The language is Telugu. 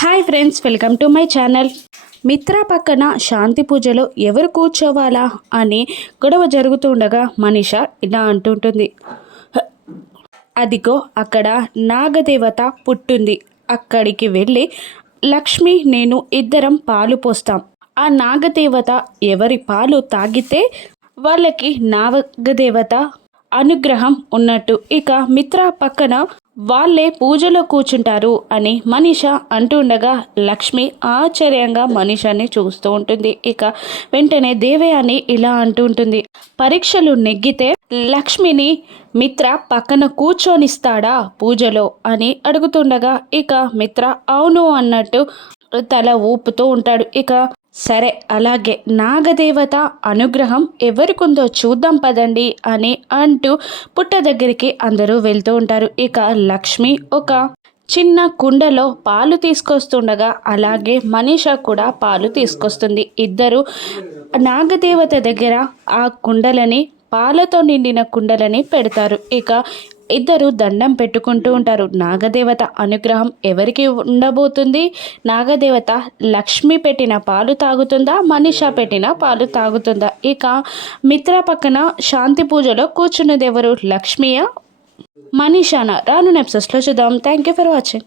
Hi friends welcome to my channel. మిత్ర పక్కన శాంతి పూజలో ఎవరు కూర్చోవాలా అని గొడవ జరుగుతుండగా మనిష ఇలా అంటుంటుంది. అదిగో అక్కడ నాగదేవత పుట్టింది. అక్కడికి వెళ్ళి లక్ష్మి నేను ఇద్దరం పాలు పోస్తాం. ఆ నాగదేవత ఎవరి పాలు తాగితే వాళ్ళకి నాగదేవత అనుగ్రహం ఉన్నట్టు. ఇక మిత్ర పక్కన వాళ్ళే పూజలో కూర్చుంటారు అని మనీష అంటుండగా లక్ష్మి ఆశ్చర్యంగా మనీషాని చూస్తూ ఉంటుంది. ఇక వెంటనే దేవయాని ఇలా అంటూ ఉంటుంది. పరీక్షలు నెగ్గితే లక్ష్మిని మిత్ర పక్కన కూర్చొనిస్తాడా పూజలో అని అడుగుతుండగా ఇక మిత్ర అవును అన్నట్టు తల ఊపుతూ ఉంటాడు. ఇక సరే అలాగే నాగదేవత అనుగ్రహం ఎవరికుందో చూద్దాం పదండి అని అంటూ పుట్ట దగ్గరికి అందరూ వెళ్తూ ఉంటారు. ఇక లక్ష్మి ఒక చిన్న కుండలో పాలు తీసుకొస్తుండగా అలాగే మనీష కూడా పాలు తీసుకొస్తుంది. ఇద్దరు నాగదేవత దగ్గర ఆ కుండలని పాలతో నిండిన కుండలని పెడతారు. ఇక ఇద్దరు దండం పెట్టుకుంటూ ఉంటారు. నాగదేవత అనుగ్రహం ఎవరికి ఉండబోతుంది? నాగదేవత లక్ష్మి పెట్టిన పాలు తాగుతుందా? మనిష పెట్టిన పాలు తాగుతుందా? ఇక మిత్ర పక్కన శాంతి పూజలో కూర్చున్నది ఎవరు లక్ష్మియా? మనీషానా? రాను నెప్సెస్లో చూద్దాం. Thank you for watching